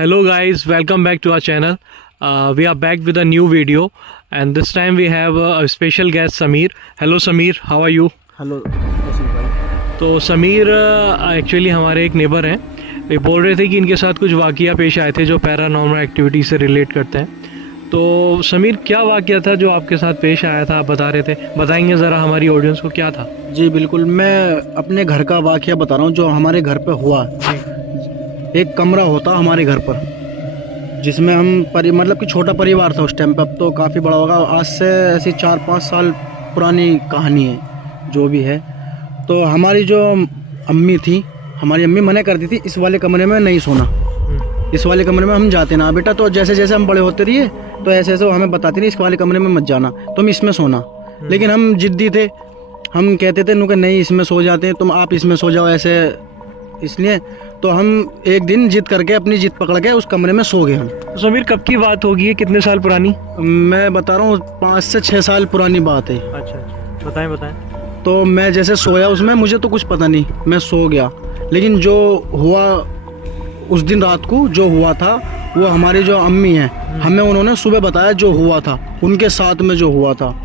Hello guys, welcome back to our channel. We are back with a new video and this time we have a special guest Sameer. Hello Sameer, how are you? Hello Waseem भाई। तो Sameer actually हमारे एक neighbour हैं। वे बोल रहे थे कि इनके साथ कुछ वाक़या पेश आए थे जो पैरानॉर्मल एक्टिविटी से रिलेट करते हैं। तो समीर, क्या वाक़या था जो आपके साथ पेश आया था, आप बता रहे थे, बताएंगे ज़रा हमारी ऑडियंस को क्या था? जी बिल्कुल, मैं अपने घर का वाक़या बता रहा हूँ जो हमारे घर पे हुआ। एक कमरा होता हमारे घर पर जिसमें हम मतलब कि छोटा परिवार था उस टाइम पे। अब तो काफ़ी बड़ा होगा, आज से ऐसी 4-5 साल पुरानी कहानी है जो भी है। तो हमारी जो अम्मी थी, हमारी अम्मी मना करती थी इस वाले कमरे में नहीं सोना, इस वाले कमरे में हम जाते ना बेटा। तो जैसे जैसे हम बड़े होते रहिए तो ऐसे ऐसे वो हमें बताती थी इस वाले कमरे में मत जाना, तुम इसमें सोना। लेकिन हम जिद्दी थे, हम कहते थे नुके नहीं इसमें सो जाते हैं, तुम आप इसमें सो जाओ ऐसे। इसलिए तो हम एक दिन जिद करके अपनी जिद पकड़ के उस कमरे में सो गए हम। तो समीर, कब की बात होगी, ये कितने साल पुरानी? मैं बता रहा हूँ 5 से 6 साल पुरानी बात है। अच्छा, बताएं। तो मैं जैसे सोया उसमें, मुझे तो कुछ पता नहीं, मैं सो गया। लेकिन जो हुआ उस दिन रात को जो हुआ था वो हमारी जो अम्मी हैं हमें उन्होंने सुबह बताया जो हुआ था उनके साथ में जो हुआ था।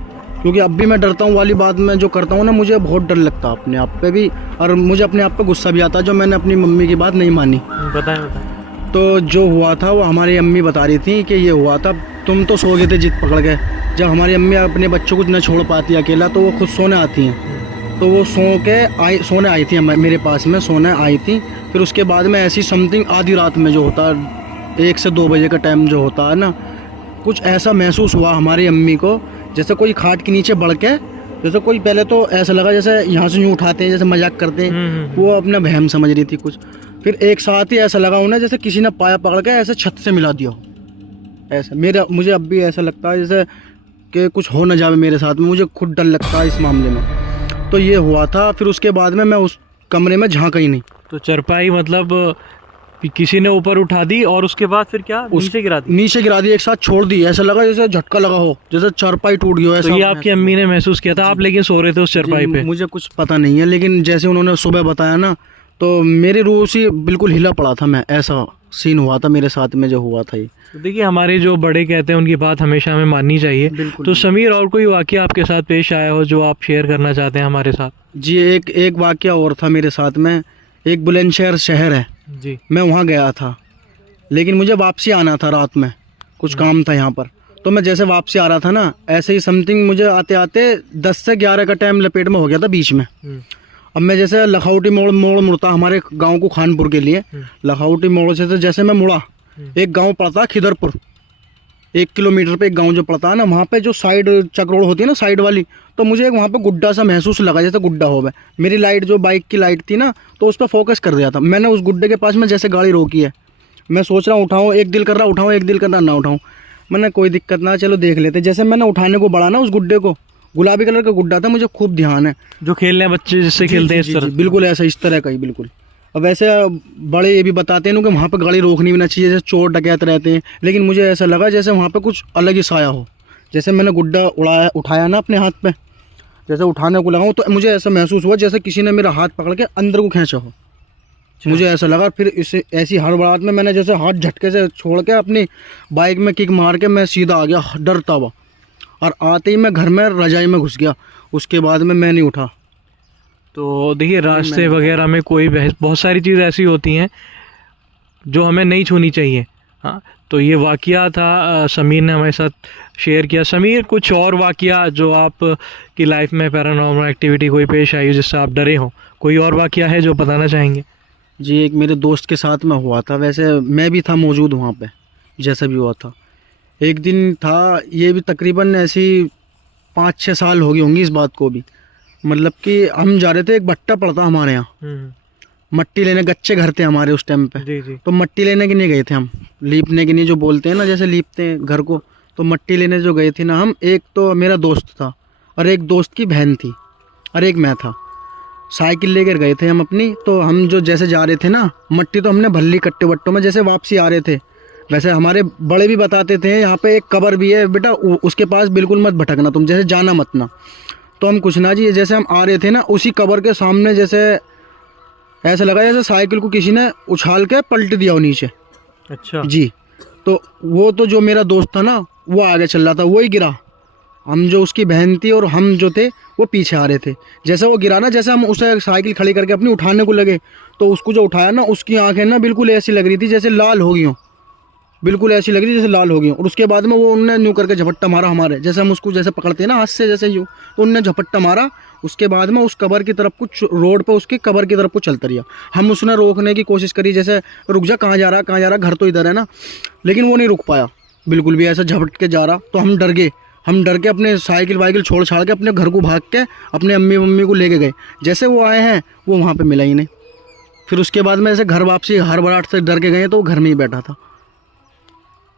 क्योंकि अब भी मैं डरता हूँ वाली बात में जो करता हूँ ना, मुझे बहुत डर लगता है अपने आप पे भी, और मुझे अपने आप पे गुस्सा भी आता है जो मैंने अपनी मम्मी की बात नहीं मानी। बताएं। तो जो हुआ था वो हमारी अम्मी बता रही थी कि ये हुआ था। तुम तो सो गए थे जिद पकड़ के। जब हमारी अम्मी अपने बच्चों को न छोड़ पाती अकेला तो वो खुद सोने आती हैं। तो वो सोने आई थी मेरे पास में, सोने आई थी। फिर उसके बाद में ऐसी समथिंग आधी रात में जो होता है 1 से 2 बजे का टाइम जो होता है ना, कुछ ऐसा महसूस हुआ हमारी अम्मी को जैसे कोई खाट के नीचे बढ़ के, जैसे कोई, पहले तो ऐसा लगा जैसे यहाँ से यूँ उठाते हैं जैसे मजाक करते हैं, वो अपना वहम समझ रही थी कुछ। फिर एक साथ ही ऐसा लगा उन्हें जैसे किसी ने पाया पकड़ के ऐसे छत से मिला दिया हो। ऐसा मुझे अब भी ऐसा लगता है जैसे कि कुछ हो न जाए मेरे साथ में, मुझे खुद डर लगता है इस मामले में। तो ये हुआ था। फिर उसके बाद में मैं उस कमरे में झांका ही नहीं। तो चरपाई मतलब किसी ने ऊपर उठा दी और उसके बाद फिर क्या, नीचे गिरा दी, एक साथ छोड़ दी। ऐसा लगा जैसे झटका लगा हो, जैसे चरपाई टूट गई हो ऐसा। तो ये आपकी अम्मी ने महसूस किया था, आप लेकिन सो रहे थे उस चरपाई पे? मुझे कुछ पता नहीं है, लेकिन जैसे उन्होंने सुबह बताया ना तो मेरी रूह से बिल्कुल हिला पड़ा था मैं। ऐसा सीन हुआ था मेरे साथ में जो हुआ था ये। तो देखिए, हमारे जो बड़े कहते हैं उनकी बात हमेशा हमें माननी चाहिए। तो समीर, और कोई वाकया आपके साथ पेश आया हो जो आप शेयर करना चाहते हैं हमारे साथ? जी, एक वाकया और था मेरे साथ में। एक बुलंदशहर शहर है जी, मैं वहाँ गया था, लेकिन मुझे वापसी आना था। रात में कुछ काम था यहाँ पर, तो मैं जैसे वापसी आ रहा था ना, ऐसे ही समथिंग मुझे आते आते 10 से 11 का टाइम लपेट में हो गया था बीच में। अब मैं जैसे लखौटी मोड़ मुड़ता हमारे गांव को खानपुर के लिए, लखौटी मोड़ से तो जैसे मैं मुड़ा, एक गांव पड़ता खिदरपुर, 1 किलोमीटर पे एक गांव जो पड़ता है ना, वहाँ पे जो साइड चक्रोड़ होती है ना साइड वाली, तो मुझे एक वहाँ पे गुड्डा सा महसूस लगा जैसे गुड्डा हो गया। मेरी लाइट जो बाइक की लाइट थी ना, तो उस पर फोकस कर दिया था मैंने उस गुड्डे के पास में। जैसे गाड़ी रोकी है, मैं सोच रहा हूँ उठाऊँ, एक दिल कर रहा उठाऊँ, एक दिल कर रहा ना उठाऊँ। मैंने कोई दिक्कत ना, चलो देख लेते। जैसे मैंने उठाने को बढ़ा ना उस गुड्डे को, गुलाबी कलर का गुड्डा था, मुझे खूब ध्यान है। जो खेलने बच्चे जिससे खेलते हैं इस तरह? बिल्कुल ऐसा, इस तरह का ही बिल्कुल। अब वैसे बड़े ये भी बताते हैं कि वहाँ पर गाड़ी रोकनी भी ना चाहिए, जैसे चोर डकैत रहते हैं। लेकिन मुझे ऐसा लगा जैसे वहाँ पे कुछ अलग ही साया हो। जैसे मैंने गुड्डा उठाया ना अपने हाथ पे, जैसे उठाने को लगाऊँ तो मुझे ऐसा महसूस हुआ जैसे किसी ने मेरा हाथ पकड़ के अंदर को खींचा हो। मुझे ऐसा लगा। फिर इसे ऐसी हड़बड़ाहट में मैंने जैसे हाथ झटके से छोड़ के अपनी बाइक में किक मार के मैं सीधा आ गया डरता हुआ, और आते ही मैं घर में रजाई में घुस गया। उसके बाद में मैं नहीं उठा। तो देखिए, रास्ते वगैरह में कोई बहुत सारी चीज़ ऐसी होती हैं जो हमें नहीं छूनी चाहिए। हाँ, तो ये वाकया था, समीर ने हमारे साथ शेयर किया। समीर, कुछ और वाकया जो आप की लाइफ में पैरानॉर्मल एक्टिविटी कोई पेश आई हो जिससे आप डरे हो, कोई और वाकया है जो बताना चाहेंगे? जी, एक मेरे दोस्त के साथ में हुआ था। वैसे मैं भी था मौजूद वहाँ पे जैसा भी हुआ था। एक दिन था, ये भी तकरीबन ऐसी 5-6 साल हो गई होंगी इस बात को भी। मतलब कि हम जा रहे थे, एक भट्टा पड़ता हमारे यहाँ, मट्टी लेने, गच्चे घर थे हमारे उस टाइम पे। जी। तो मट्टी लेने के लिए गए थे हम, लीपने के लिए जो बोलते हैं ना, जैसे लीपते हैं घर को, तो मट्टी लेने जो गए थे ना हम। एक तो मेरा दोस्त था और एक दोस्त की बहन थी और एक मैं था। साइकिल लेकर गए थे हम अपनी। तो हम जो जैसे जा रहे थे ना, मट्टी तो हमने भल्ली कट्टे बट्टों में जैसे वापसी आ रहे थे। वैसे हमारे बड़े भी बताते थे यहाँ पे एक कब्र भी है बेटा, उसके पास बिल्कुल मत भटकना तुम, जैसे जाना मत ना। तो हम कुछ ना जी, जैसे हम आ रहे थे ना, उसी कब्र के सामने जैसे ऐसा लगा जैसे साइकिल को किसी ने उछाल के पलट दिया हो नीचे। अच्छा। जी। तो वो तो जो मेरा दोस्त था ना वो आगे चल रहा था, वो ही गिरा। हम जो उसकी बहन थी और हम जो थे वो पीछे आ रहे थे। जैसे वो गिरा ना, जैसे हम उसे साइकिल खड़ी करके अपनी उठाने को लगे, तो उसको जो उठाया ना, उसकी आंखें ना बिल्कुल ऐसी लग रही थी जैसे लाल हो गई हों, बिल्कुल ऐसी लग रही थी जैसे लाल हो गई हों। और उसके बाद में वो उनने यूँ करके झपट्टा मारा हमारे, जैसे हम उसको जैसे पकड़ते हैं ना हाथ से, जैसे यूँ, तो उनने झपट्टा मारा। उसके बाद में उस कबर की तरफ कुछ रोड पे उसकी कबर की तरफ को चलता रहा। हम उसने रोकने की कोशिश करी, जैसे रुक जा, कहाँ जा रहा, कहाँ जा रहा, घर तो इधर है ना, लेकिन वो नहीं रुक पाया बिल्कुल भी, ऐसा झपट के जा रहा। तो हम डर गए, हम डर के अपने साइकिल वाइकिल छोड़ छाड़ के अपने घर को भाग के अपने अम्मी मम्मी को लेके गए। जैसे वो आए हैं वो वहाँ पे मिला ही नहीं। फिर उसके बाद में ऐसे घर वापसी हड़बड़ाहट से डर के गए, तो वो घर में ही बैठा था।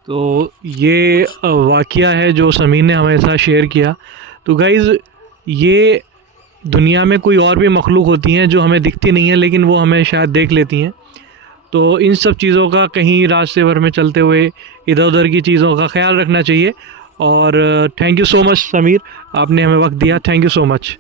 तो ये वाक़या है जो समीर ने हमारे साथ शेयर किया। तो गाइज़, ये दुनिया में कोई और भी मखलूक होती हैं जो हमें दिखती नहीं है, लेकिन वो हमें शायद देख लेती हैं। तो इन सब चीज़ों का कहीं रास्ते भर में चलते हुए इधर उधर की चीज़ों का ख्याल रखना चाहिए। और thank you so much Sameer, आपने हमें वक्त दिया। Thank you so much.